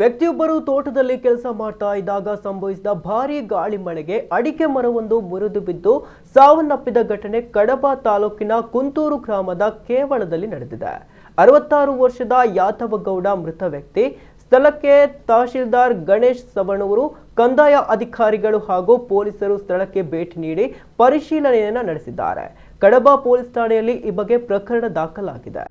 ವ್ಯಕ್ತಿಯೊಬ್ಬರು ತೋಟದಲ್ಲಿ ಕೆಲಸ ಮಾಡ್ತಾ ಇದ್ದಾಗ ಸಂಭವಿಸಿದ ಭಾರೀ ಗಾಳಿ ಮಳೆಗೆ ಅಡಿಕೆ ಮರವೊಂದು ಮುರಿದು ಬಿದ್ದು ಸಾವನ್ನಪ್ಪಿದ ಘಟನೆ ಕಡಬ ತಾಲೂಕಿನ ಕುಂತೂರು ಗ್ರಾಮದ ಕೇವಳದಲ್ಲಿ ನಡೆದಿದೆ. 66 ವರ್ಷದ ಯಾದವಗೌಡ ಮೃತ ವ್ಯಕ್ತಿ. ಸ್ಥಳಕ್ಕೆ ತಹಶೀಲ್ದಾರ್ ಗಣೇಶ್ ಸವಣೂರು, ಕಂದಾಯ ಅಧಿಕಾರಿಗಳು ಹಾಗೂ ಪೊಲೀಸರು ಸ್ಥಳಕ್ಕೆ ಭೇಟಿ ನೀಡಿ ಪರಿಶೀಲನೆಯನ್ನು ನಡೆಸಿದ್ದಾರೆ. ಕಡಬ ಪೊಲೀಸ್ ಠಾಣೆಯಲ್ಲಿ ಈ ಬಗ್ಗೆ ಪ್ರಕರಣ ದಾಖಲಾಗಿದೆ.